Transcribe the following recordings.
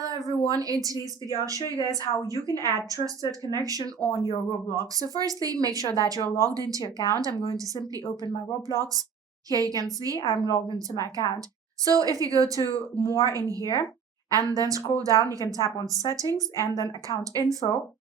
Hello everyone, in today's video I'll show you guys how you can add trusted connection on your Roblox. So firstly, make sure that you're logged into your account. I'm going to simply open my Roblox. Here you can see I'm logged into my account. So if you go to more in here and then scroll down, you can tap on settings and then account info.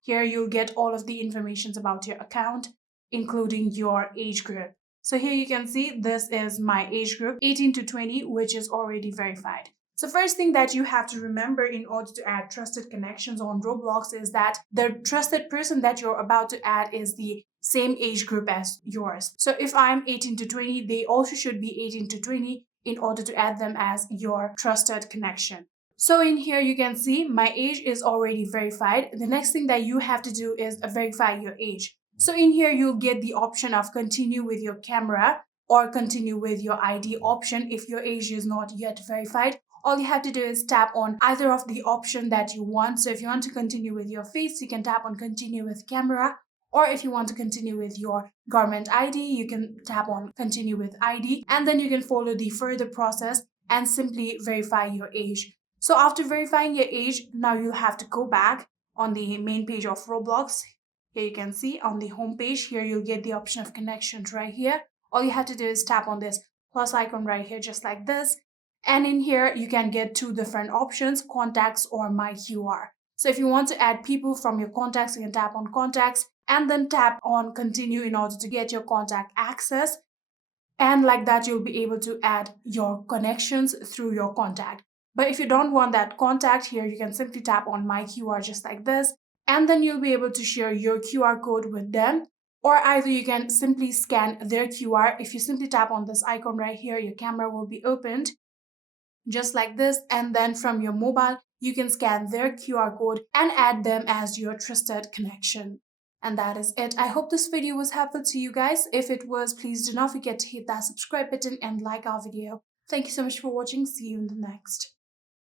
Here you'll get all of the information about your account, including your age group. So here you can see this is my age group 18 to 20, which is already verified. So first thing that you have to remember in order to add trusted connections on Roblox is that the trusted person that you're about to add is the same age group as yours. So if I'm 18 to 20, they also should be 18 to 20 in order to add them as your trusted connection. So in here you can see my age is already verified. The next thing that you have to do is verify your age. So in here you'll get the option of continue with your camera or continue with your ID option if your age is not yet verified. All you have to do is tap on either of the option that you want. So if you want to continue with your face, you can tap on continue with camera. Or if you want to continue with your government ID, you can tap on continue with ID. And then you can follow the further process and simply verify your age. So after verifying your age, now you'll have to go back on the main page of Roblox. Here you can see on the home page, here you'll get the option of connections right here. All you have to do is tap on this plus icon right here, just like this. And in here, you can get two different options, contacts or my QR. So if you want to add people from your contacts, you can tap on contacts and then tap on continue in order to get your contact access. And like that, you'll be able to add your connections through your contact. But if you don't want that contact here, you can simply tap on my QR just like this. And then you'll be able to share your QR code with them. Or either you can simply scan their QR. If you simply tap on this icon right here, your camera will be opened just like this, and then from your mobile you can scan their QR code and add them as your trusted connection. And that is it. I hope this video was helpful to you guys. If it was, please do not forget to hit that subscribe button and like our video. Thank you so much for watching. See you in the next.